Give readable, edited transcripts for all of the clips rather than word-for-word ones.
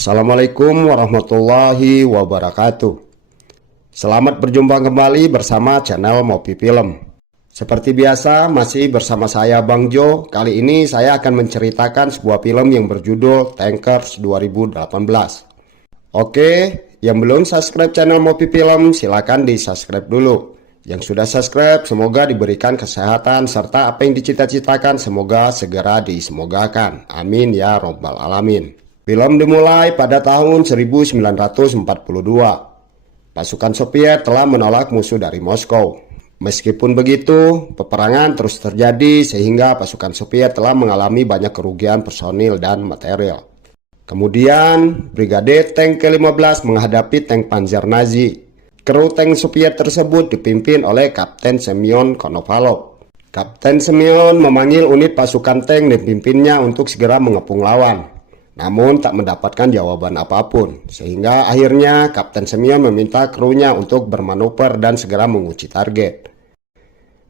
Assalamualaikum warahmatullahi wabarakatuh. Selamat berjumpa kembali bersama channel Mopi Film. Seperti biasa masih bersama saya Bang Jo. Kali ini saya akan menceritakan sebuah film yang berjudul Tankers 2018. Oke, yang belum subscribe channel Mopi Film silahkan di subscribe dulu. Yang sudah subscribe semoga diberikan kesehatan serta apa yang dicita-citakan semoga segera disemogakan. Amin ya robbal alamin. Film dimulai pada tahun 1942. Pasukan Soviet telah menolak musuh dari Moskow. Meskipun begitu, peperangan terus terjadi sehingga pasukan Soviet telah mengalami banyak kerugian personil dan material. Kemudian, Brigade Tank ke-15 menghadapi tank Panzer Nazi. Kru tank Soviet tersebut dipimpin oleh Kapten Semyon Konovalov. Kapten Semyon memanggil unit pasukan tank dan pimpinnya untuk segera mengepung lawan. Namun tak mendapatkan jawaban apapun, sehingga akhirnya Kapten Semyon meminta krunya untuk bermanuver dan segera mengunci target.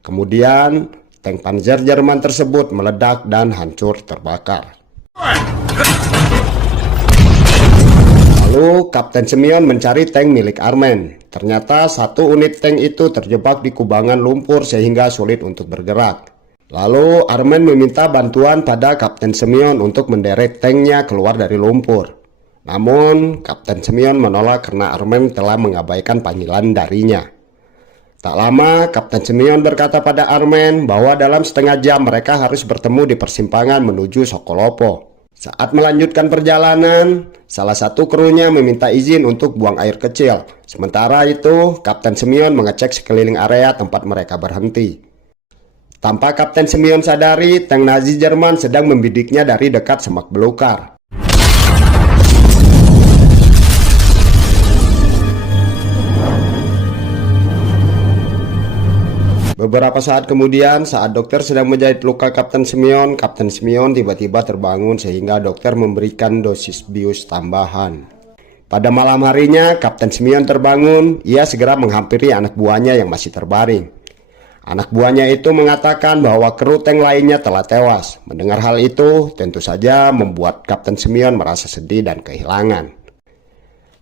Kemudian, tank Panzer Jerman tersebut meledak dan hancur terbakar. Lalu Kapten Semyon mencari tank milik Armen. Ternyata satu unit tank itu terjebak di kubangan lumpur sehingga sulit untuk bergerak. Lalu Armen meminta bantuan pada Kapten Semyon untuk menderek tanknya keluar dari lumpur. Namun Kapten Semyon menolak karena Armen telah mengabaikan panggilan darinya. Tak lama Kapten Semyon berkata pada Armen bahwa dalam setengah jam mereka harus bertemu di persimpangan menuju Sokolovo. Saat melanjutkan perjalanan, salah satu krunya meminta izin untuk buang air kecil. Sementara itu Kapten Semyon mengecek sekeliling area tempat mereka berhenti. Tanpa Kapten Semyon sadari, tank Nazi Jerman sedang membidiknya dari dekat semak belukar. Beberapa saat kemudian, saat dokter sedang menjahit luka Kapten Semyon tiba-tiba terbangun sehingga dokter memberikan dosis bius tambahan. Pada malam harinya, Kapten Semyon terbangun, ia segera menghampiri anak buahnya yang masih terbaring. Anak buahnya itu mengatakan bahwa kru tank lainnya telah tewas. Mendengar hal itu tentu saja membuat Kapten Semyon merasa sedih dan kehilangan.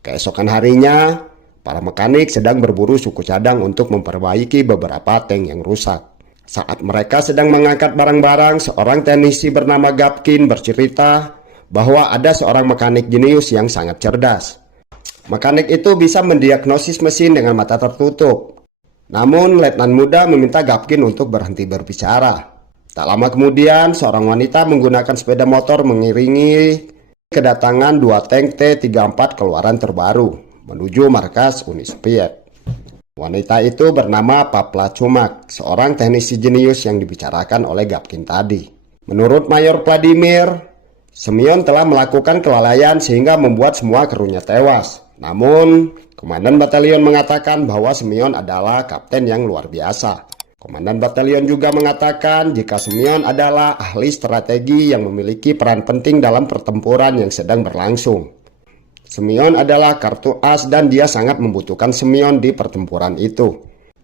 Keesokan harinya, para mekanik sedang berburu suku cadang untuk memperbaiki beberapa tank yang rusak. Saat mereka sedang mengangkat barang-barang, seorang teknisi bernama Gapkin bercerita bahwa ada seorang mekanik jenius yang sangat cerdas. Mekanik itu bisa mendiagnosis mesin dengan mata tertutup. Namun, letnan muda meminta Gapkin untuk berhenti berbicara. Tak lama kemudian, seorang wanita menggunakan sepeda motor mengiringi kedatangan dua tank T-34 keluaran terbaru menuju markas Uni Soviet. Wanita itu bernama Pavla Chumak, seorang teknisi jenius yang dibicarakan oleh Gapkin tadi. Menurut Mayor Vladimir, Semyon telah melakukan kelalaian sehingga membuat semua krunya tewas. Namun, Komandan Batalion mengatakan bahwa Semyon adalah kapten yang luar biasa. Komandan Batalion juga mengatakan jika Semyon adalah ahli strategi yang memiliki peran penting dalam pertempuran yang sedang berlangsung. Semyon adalah kartu as dan dia sangat membutuhkan Semyon di pertempuran itu.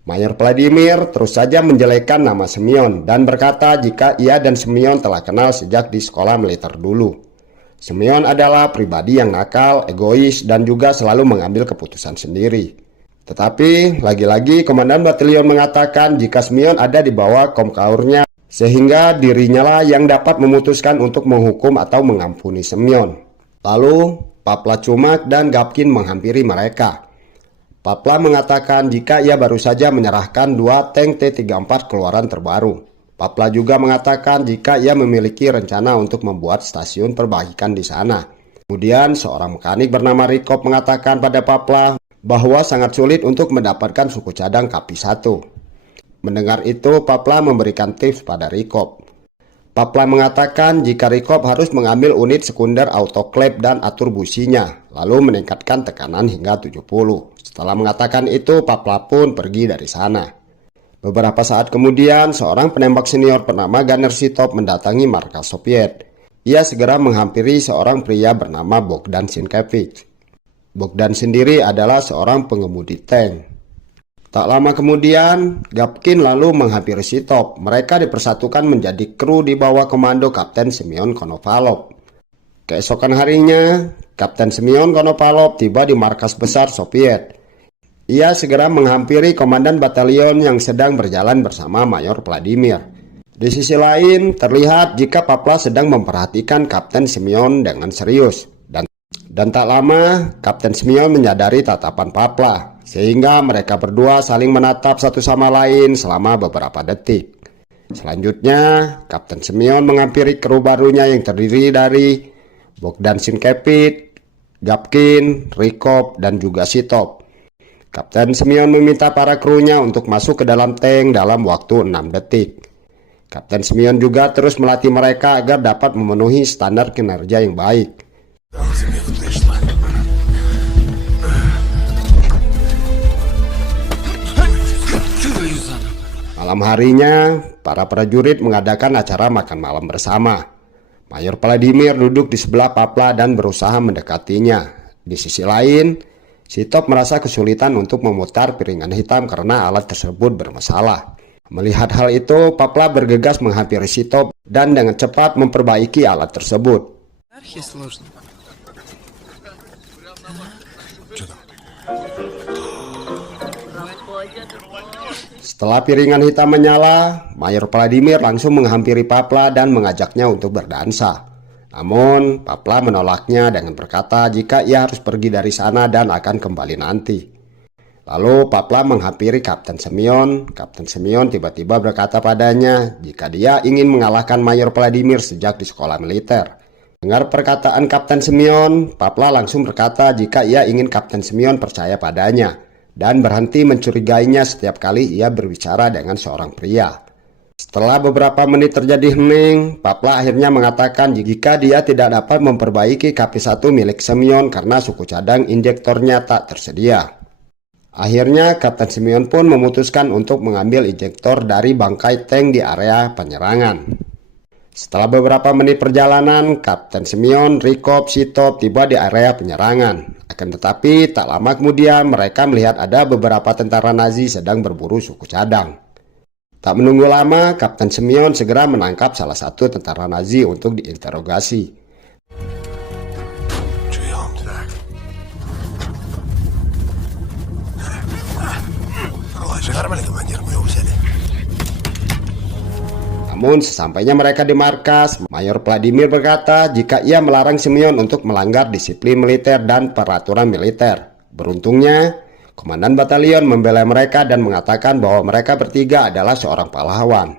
Mayor Vladimir terus saja menjelekkan nama Semyon dan berkata jika ia dan Semyon telah kenal sejak di sekolah militer dulu. Semyon adalah pribadi yang nakal, egois, dan juga selalu mengambil keputusan sendiri. Tetapi, lagi-lagi Komandan Batalion mengatakan jika Semyon ada di bawah komkaurnya, sehingga dirinya lah yang dapat memutuskan untuk menghukum atau mengampuni Semyon. Lalu, Pavla Chumak dan Gapkin menghampiri mereka. Pavla mengatakan jika ia baru saja menyerahkan dua tank T-34 keluaran terbaru. Pavla juga mengatakan jika ia memiliki rencana untuk membuat stasiun perbaikan di sana. Kemudian seorang mekanik bernama Rykov mengatakan pada Pavla bahwa sangat sulit untuk mendapatkan suku cadang KP-1. Mendengar itu, Pavla memberikan tips pada Rykov. Pavla mengatakan jika Rykov harus mengambil unit sekunder autoclave dan atur businya, lalu meningkatkan tekanan hingga 70. Setelah mengatakan itu, Pavla pun pergi dari sana. Beberapa saat kemudian, seorang penembak senior bernama Gunner Sitov mendatangi markas Soviet. Ia segera menghampiri seorang pria bernama Bogdan Sienkiewicz. Bogdan sendiri adalah seorang pengemudi tank. Tak lama kemudian, Gapkin lalu menghampiri Sitov. Mereka dipersatukan menjadi kru di bawah komando Kapten Semyon Konovalov. Keesokan harinya, Kapten Semyon Konopalov tiba di markas besar Soviet. Ia segera menghampiri komandan batalion yang sedang berjalan bersama Mayor Vladimir. Di sisi lain, terlihat jika Papla sedang memperhatikan Kapten Semyon dengan serius. Dan tak lama, Kapten Semyon menyadari tatapan Papla, sehingga mereka berdua saling menatap satu sama lain selama beberapa detik. Selanjutnya, Kapten Semyon menghampiri kru barunya yang terdiri dari Bogdan Sienkiewicz, Gapkin, Rykov, dan juga Sitov. Kapten Semyon meminta para krunya untuk masuk ke dalam tank dalam waktu 6 detik. Kapten Semyon juga terus melatih mereka agar dapat memenuhi standar kinerja yang baik. Malam harinya, para prajurit mengadakan acara makan malam bersama. Mayor Vladimir duduk di sebelah Papla dan berusaha mendekatinya. Di sisi lain, Sitov merasa kesulitan untuk memutar piringan hitam karena alat tersebut bermasalah. Melihat hal itu, Papla bergegas menghampiri Sitov dan dengan cepat memperbaiki alat tersebut. Setelah piringan hitam menyala, Mayor Vladimir langsung menghampiri Papla dan mengajaknya untuk berdansa. Namun, Papla menolaknya dengan berkata jika ia harus pergi dari sana dan akan kembali nanti. Lalu Papla menghampiri Kapten Semyon. Kapten Semyon tiba-tiba berkata padanya jika dia ingin mengalahkan Mayor Vladimir sejak di sekolah militer. Dengar perkataan Kapten Semyon, Papla langsung berkata jika ia ingin Kapten Semyon percaya padanya dan berhenti mencurigainya setiap kali ia berbicara dengan seorang pria. Setelah beberapa menit terjadi hening, Papla akhirnya mengatakan jika dia tidak dapat memperbaiki KP-1 milik Semyon karena suku cadang injektornya tak tersedia. Akhirnya Kapten Semyon pun memutuskan untuk mengambil injektor dari bangkai tank di area penyerangan. Setelah beberapa menit perjalanan, Kapten Semyon, Rykov, Sitov tiba di area penyerangan. Akan tetapi, tak lama kemudian mereka melihat ada beberapa tentara Nazi sedang berburu suku cadang. Tak menunggu lama, Kapten Semyon segera menangkap salah satu tentara Nazi untuk diinterogasi. Namun sesampainya mereka di markas, Mayor Vladimir berkata jika ia melarang Semyon untuk melanggar disiplin militer dan peraturan militer. Beruntungnya, komandan batalion membela mereka dan mengatakan bahwa mereka bertiga adalah seorang pahlawan.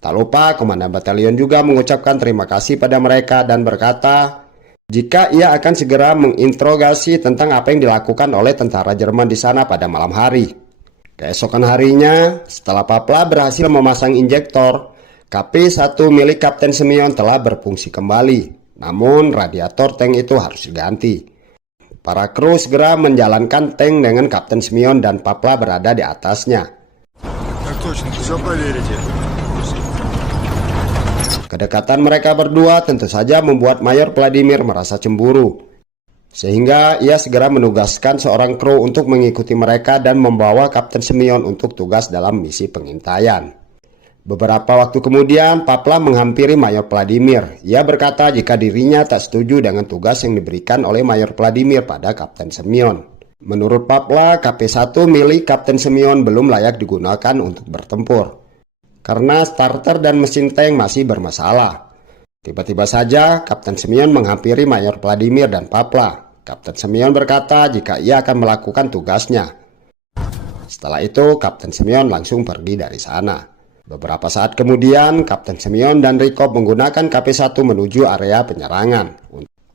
Tak lupa, komandan batalion juga mengucapkan terima kasih pada mereka dan berkata jika ia akan segera menginterogasi tentang apa yang dilakukan oleh tentara Jerman di sana pada malam hari. Keesokan harinya, setelah Papla berhasil memasang injektor, KP-1 milik Kapten Semyon telah berfungsi kembali, namun radiator tank itu harus diganti. Para kru segera menjalankan tank dengan Kapten Semyon dan Papla berada di atasnya. Kedekatan mereka berdua tentu saja membuat Mayor Vladimir merasa cemburu, sehingga ia segera menugaskan seorang kru untuk mengikuti mereka dan membawa Kapten Semyon untuk tugas dalam misi pengintaian. Beberapa waktu kemudian, Papla menghampiri Mayor Vladimir. Ia berkata jika dirinya tak setuju dengan tugas yang diberikan oleh Mayor Vladimir pada Kapten Semyon. Menurut Papla, KP-1 milik Kapten Semyon belum layak digunakan untuk bertempur, karena starter dan mesin tank masih bermasalah. Tiba-tiba saja, Kapten Semyon menghampiri Mayor Vladimir dan Papla. Kapten Semyon berkata jika ia akan melakukan tugasnya. Setelah itu, Kapten Semyon langsung pergi dari sana. Beberapa saat kemudian, Kapten Semyon dan Rykov menggunakan KP-1 menuju area penyerangan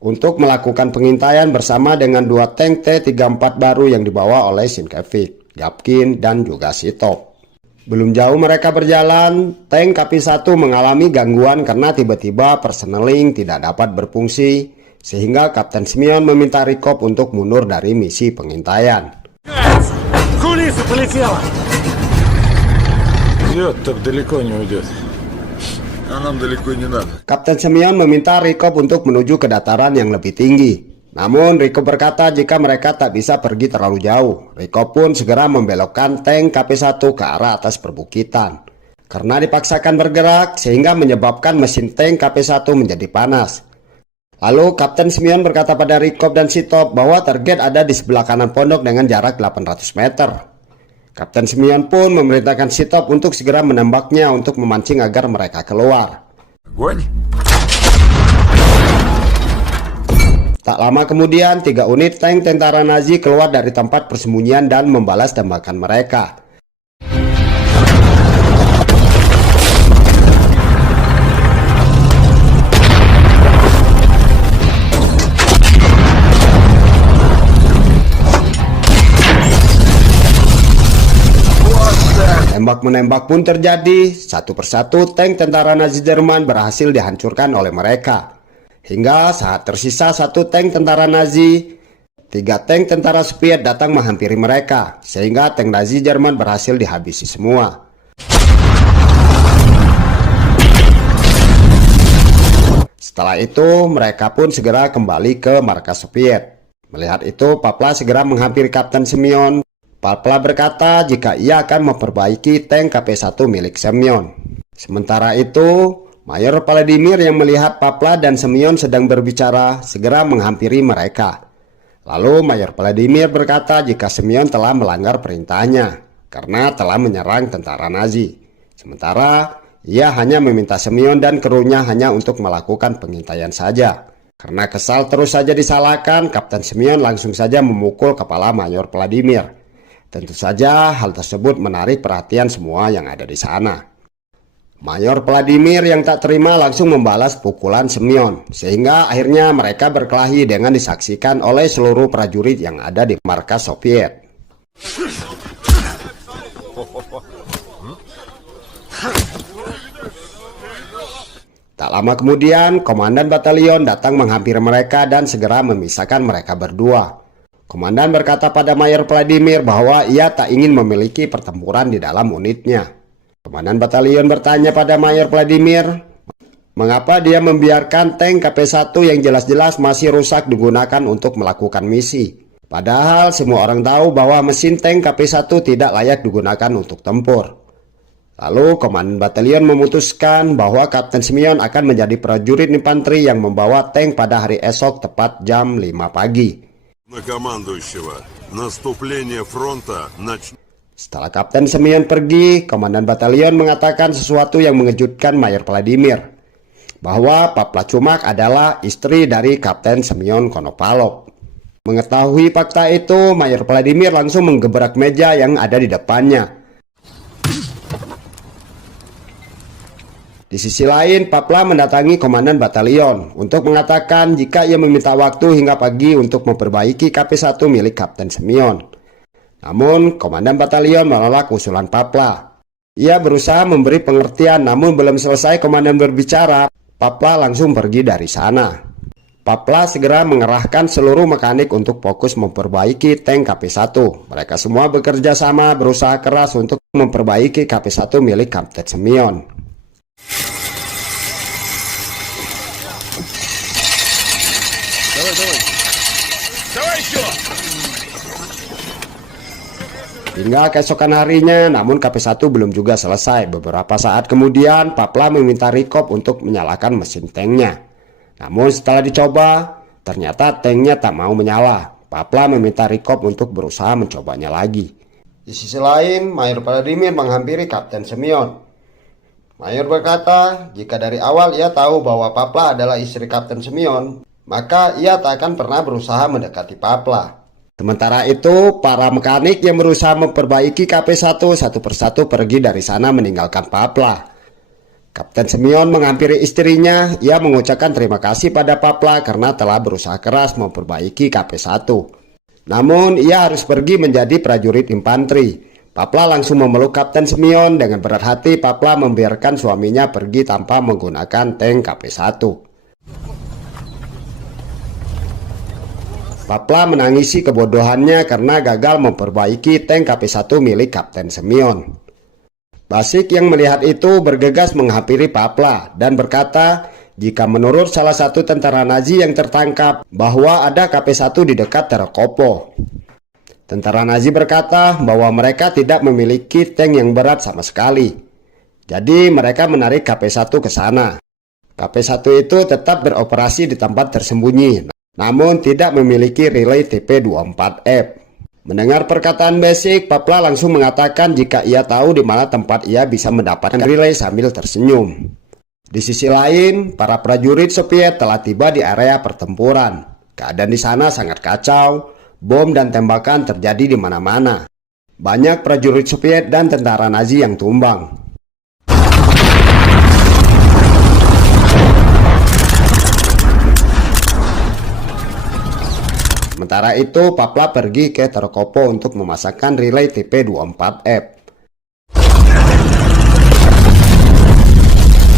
untuk melakukan pengintaian bersama dengan dua tank T-34 baru yang dibawa oleh Sienkiewicz, Gapkin, dan juga Sitov. Belum jauh mereka berjalan, tank KP-1 mengalami gangguan karena tiba-tiba persneling tidak dapat berfungsi, sehingga Kapten Semyon meminta Rykov untuk mundur dari misi pengintaian. Кулиса полетела! Так далеко не уйдет. А нам далеко не надо. Kapten Semyon meminta Rykov untuk menuju ke dataran yang lebih tinggi. Namun Rykov berkata jika mereka tak bisa pergi terlalu jauh. Rykov pun segera membelokkan tank KP-1 ke arah atas perbukitan. Karena dipaksakan bergerak sehingga menyebabkan mesin tank KP-1 menjadi panas. Lalu Kapten Simeon berkata pada Rikop dan Sitop bahwa target ada di sebelah kanan pondok dengan jarak 800 meter. Kapten Simeon pun memerintahkan Sitop untuk segera menembaknya untuk memancing agar mereka keluar. Огонь! Tak lama kemudian, 3 unit tank tentara Nazi keluar dari tempat persembunyian dan membalas tembakan mereka. Tembak-menembak pun terjadi, satu persatu tank tentara Nazi Jerman berhasil dihancurkan oleh mereka. Hingga saat tersisa 1 tank tentara Nazi, 3 tank tentara Soviet datang menghampiri mereka, sehingga tank Nazi Jerman berhasil dihabisi semua. Setelah itu, mereka pun segera kembali ke markas Soviet. Melihat itu, Papla segera menghampiri Kapten Simeon. Papla berkata jika ia akan memperbaiki tank KP-1 milik Semyon. Sementara itu, Mayor Vladimir yang melihat Papla dan Semyon sedang berbicara segera menghampiri mereka. Lalu Mayor Vladimir berkata jika Semyon telah melanggar perintahnya karena telah menyerang tentara Nazi. Sementara ia hanya meminta Semyon dan krunya hanya untuk melakukan pengintaian saja. Karena kesal terus saja disalahkan, Kapten Semyon langsung saja memukul kepala Mayor Vladimir. Tentu saja hal tersebut menarik perhatian semua yang ada di sana. Mayor Vladimir yang tak terima langsung membalas pukulan Semyon, sehingga akhirnya mereka berkelahi dengan disaksikan oleh seluruh prajurit yang ada di markas Soviet. Tak lama kemudian, komandan batalion datang menghampiri mereka dan segera memisahkan mereka berdua. Komandan berkata pada Mayor Vladimir bahwa ia tak ingin memiliki pertempuran di dalam unitnya. Komandan batalion bertanya pada Mayor Vladimir, mengapa dia membiarkan tank KP-1 yang jelas-jelas masih rusak digunakan untuk melakukan misi. Padahal semua orang tahu bahwa mesin tank KP-1 tidak layak digunakan untuk tempur. Lalu komandan batalion memutuskan bahwa Kapten Simeon akan menjadi prajurit infanteri yang membawa tank pada hari esok tepat jam 5 pagi. Setelah Kapten Simeon pergi, komandan batalion mengatakan sesuatu yang mengejutkan Mayor Vladimir, bahwa Papla Chumak adalah istri dari Kapten Simeon Konopalov. Mengetahui fakta itu, Mayor Vladimir langsung menggebrak meja yang ada di depannya. Di sisi lain, Papla mendatangi komandan batalion untuk mengatakan jika ia meminta waktu hingga pagi untuk memperbaiki KP-1 milik Kapten Simeon. Namun, komandan batalion menolak usulan Papla. Ia berusaha memberi pengertian, namun belum selesai komandan berbicara, Papla langsung pergi dari sana. Papla segera mengerahkan seluruh mekanik untuk fokus memperbaiki tank KP-1. Mereka semua bekerja sama berusaha keras untuk memperbaiki KP-1 milik Kapten Simeon. Hingga keesokan harinya, namun KP-1 belum juga selesai. Beberapa saat kemudian, Papla meminta Rikop untuk menyalakan mesin tanknya. Namun setelah dicoba, ternyata tanknya tak mau menyala. Papla meminta Rikop untuk berusaha mencobanya lagi. Di sisi lain, Mayor Vladimir menghampiri Kapten Simeon. Mayor berkata, jika dari awal ia tahu bahwa Papla adalah istri Kapten Simeon, maka ia tak akan pernah berusaha mendekati Papla. Sementara itu, para mekanik yang berusaha memperbaiki KP-1 satu persatu pergi dari sana meninggalkan Papla. Kapten Simeon menghampiri istrinya, ia mengucapkan terima kasih pada Papla karena telah berusaha keras memperbaiki KP-1. Namun, ia harus pergi menjadi prajurit infanteri. Papla langsung memeluk Kapten Simeon. Dengan berat hati, Papla membiarkan suaminya pergi tanpa menggunakan tank KP-1. Papla menangisi kebodohannya karena gagal memperbaiki tank KP-1 milik Kapten Simeon. Basik yang melihat itu bergegas menghampiri Papla dan berkata jika menurut salah satu tentara Nazi yang tertangkap bahwa ada KP-1 di dekat Terokopo. Tentara Nazi berkata bahwa mereka tidak memiliki tank yang berat sama sekali. Jadi mereka menarik KP-1 ke sana. KP-1 itu tetap beroperasi di tempat tersembunyi, namun tidak memiliki relay TP24F. Mendengar perkataan Basic, Papla langsung mengatakan jika ia tahu di mana tempat ia bisa mendapatkan relay sambil tersenyum. Di sisi lain, para prajurit Soviet telah tiba di area pertempuran. Keadaan di sana sangat kacau, bom dan tembakan terjadi di mana-mana. Banyak prajurit Soviet dan tentara Nazi yang tumbang. Sementara itu, Papla pergi ke Terkopo untuk memasangkan relay TP24F.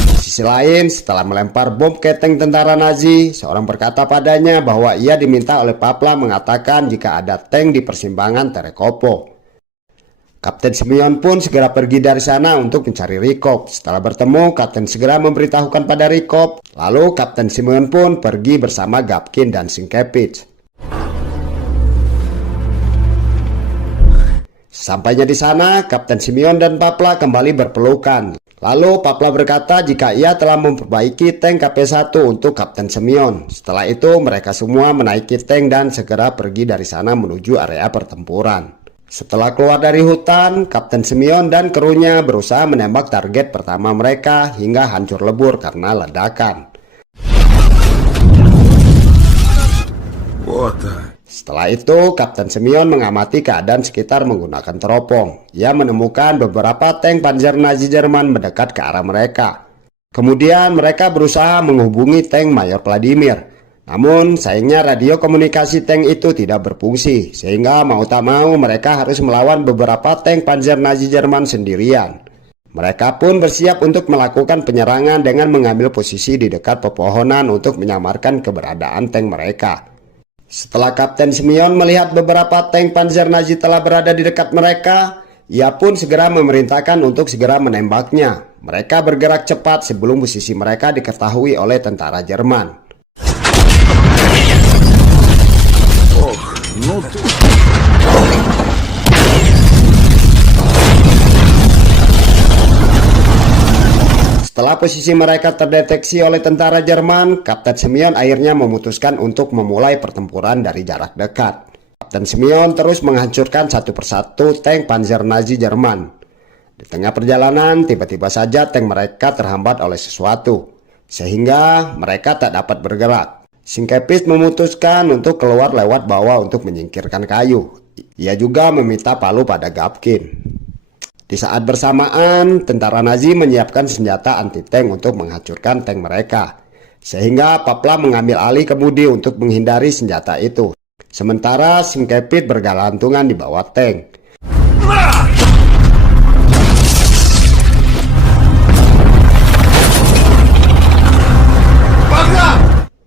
Di sisi lain, setelah melempar bom ke tank tentara Nazi, seorang berkata padanya bahwa ia diminta oleh Papla mengatakan jika ada tank di persimpangan Terkopo. Kapten Simeon pun segera pergi dari sana untuk mencari Rykov. Setelah bertemu, Kapten segera memberitahukan pada Rykov. Lalu Kapten Simeon pun pergi bersama Gapkin dan Sienkiewicz. Sampainya di sana, Kapten Simeon dan Papla kembali berpelukan. Lalu Papla berkata jika ia telah memperbaiki tank KP-1 untuk Kapten Simeon. Setelah itu mereka semua menaiki tank dan segera pergi dari sana menuju area pertempuran. Setelah keluar dari hutan, Kapten Simeon dan krunya berusaha menembak target pertama mereka hingga hancur lebur karena ledakan. Setelah itu, Kapten Simeon mengamati keadaan sekitar menggunakan teropong. Ia menemukan beberapa tank Panzer Nazi Jerman mendekat ke arah mereka. Kemudian mereka berusaha menghubungi tank Mayor Vladimir. Namun sayangnya radio komunikasi tank itu tidak berfungsi, sehingga mau tak mau mereka harus melawan beberapa tank Panzer Nazi Jerman sendirian. Mereka pun bersiap untuk melakukan penyerangan dengan mengambil posisi di dekat pepohonan untuk menyamarkan keberadaan tank mereka. Setelah Kapten Simeon melihat beberapa tank Panzer Nazi telah berada di dekat mereka, ia pun segera memerintahkan untuk segera menembaknya. Mereka bergerak cepat sebelum posisi mereka diketahui oleh tentara Jerman. Setelah posisi mereka terdeteksi oleh tentara Jerman, Kapten Simeon akhirnya memutuskan untuk memulai pertempuran dari jarak dekat. Kapten Simeon terus menghancurkan satu persatu tank Panzer Nazi Jerman. Di tengah perjalanan, tiba-tiba saja tank mereka terhambat oleh sesuatu, sehingga mereka tak dapat bergerak. Sienkiewicz memutuskan untuk keluar lewat bawah untuk menyingkirkan kayu. Ia juga meminta palu pada Gapkin. Di saat bersamaan, tentara Nazi menyiapkan senjata anti-tank untuk menghancurkan tank mereka. Sehingga Papla mengambil alih kemudi untuk menghindari senjata itu. Sementara Sienkiewicz bergelantungan di bawah tank.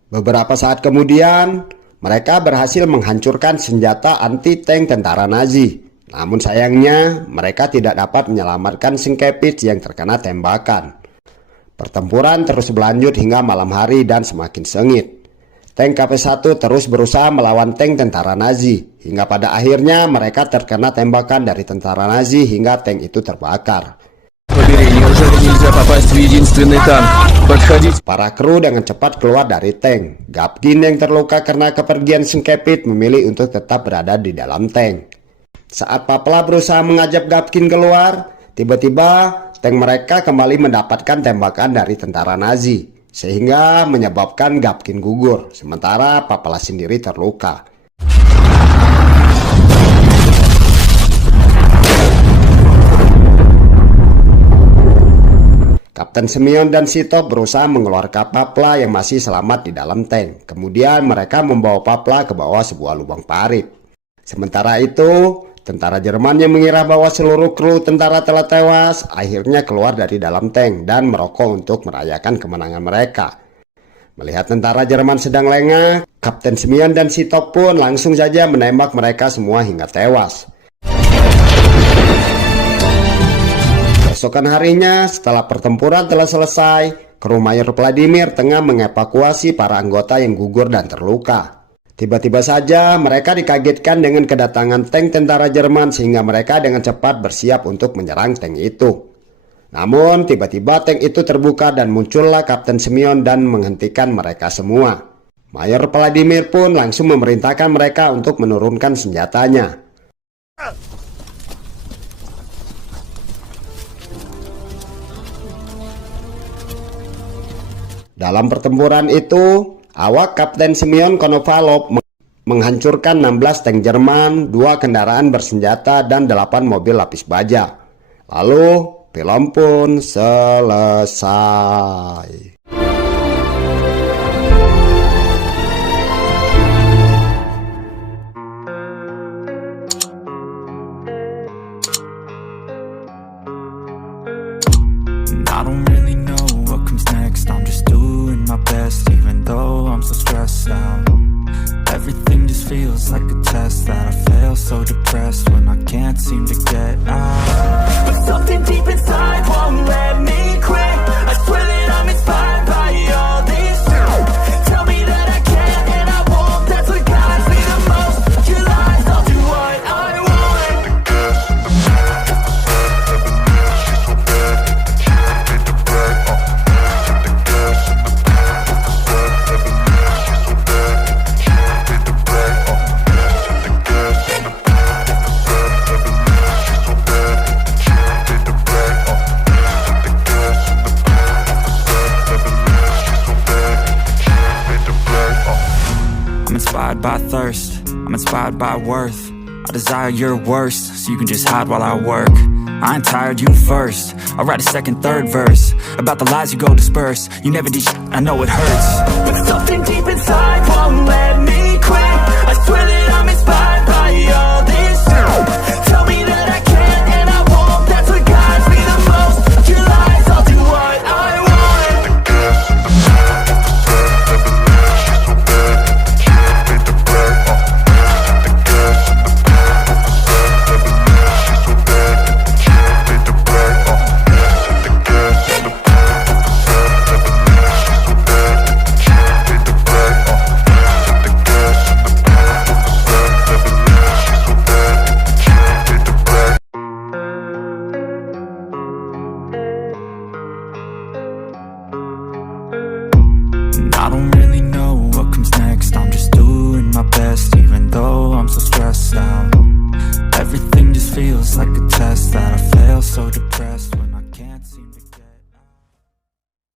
Beberapa saat kemudian, mereka berhasil menghancurkan senjata anti-tank tentara Nazi. Namun sayangnya, mereka tidak dapat menyelamatkan Sienkiewicz yang terkena tembakan. Pertempuran terus berlanjut hingga malam hari dan semakin sengit. Tank KP-1 terus berusaha melawan tank tentara Nazi, hingga pada akhirnya mereka terkena tembakan dari tentara Nazi hingga tank itu terbakar. Para kru dengan cepat keluar dari tank. Gapkin yang terluka karena kepergian Sienkiewicz memilih untuk tetap berada di dalam tank. Saat Papla berusaha mengajak Gapkin keluar, tiba-tiba tank mereka kembali mendapatkan tembakan dari tentara Nazi, sehingga menyebabkan Gapkin gugur, sementara Papla sendiri terluka. Kapten Simeon dan Sitov berusaha mengeluarkan Papla yang masih selamat di dalam tank. Kemudian mereka membawa Papla ke bawah sebuah lubang parit. Sementara itu, tentara Jerman yang mengira bahwa seluruh kru tentara telah tewas, akhirnya keluar dari dalam tank dan merokok untuk merayakan kemenangan mereka. Melihat tentara Jerman sedang lengah, Kapten Simeon dan Sitov pun langsung saja menembak mereka semua hingga tewas. Keesokan harinya, setelah pertempuran telah selesai, kru Mayor Vladimir tengah mengevakuasi para anggota yang gugur dan terluka. Tiba-tiba saja mereka dikagetkan dengan kedatangan tank tentara Jerman sehingga mereka dengan cepat bersiap untuk menyerang tank itu. Namun tiba-tiba tank itu terbuka dan muncullah Kapten Simeon dan menghentikan mereka semua. Mayor Vladimir pun langsung memerintahkan mereka untuk menurunkan senjatanya. Dalam pertempuran itu, awak Kapten Simeon Konovalov menghancurkan 16 tank Jerman, 2 kendaraan bersenjata, dan 8 mobil lapis baja. Lalu, film pun selesai. I don't really know what comes next. I'm just doing my best, even though I'm so stressed out. Everything just feels like a test that I fail, so depressed when I can't seem to get out. But something deep inside won't let me quit. I swear that I'm inspired by all these truths. Tell me that I can and I won't. That's what guides me the most. Your lies, I'll do what I want. I'm inspired by thirst, I'm inspired by worth. I desire your worst, so you can just hide while I work. I ain't tired, you first. I'll write a second, third verse about the lies you go disperse. You never did shit, I know it hurts. But something deep inside won't let me quit. I swear that I'm inspired by all this truth. Tell me that I can and I won't. That's what guides me the most. Your lies, I'll do what I want. I don't really know what comes next. I'm just doing my best, even though I'm so stressed out. Everything just feels like a test that I fail, so depressed when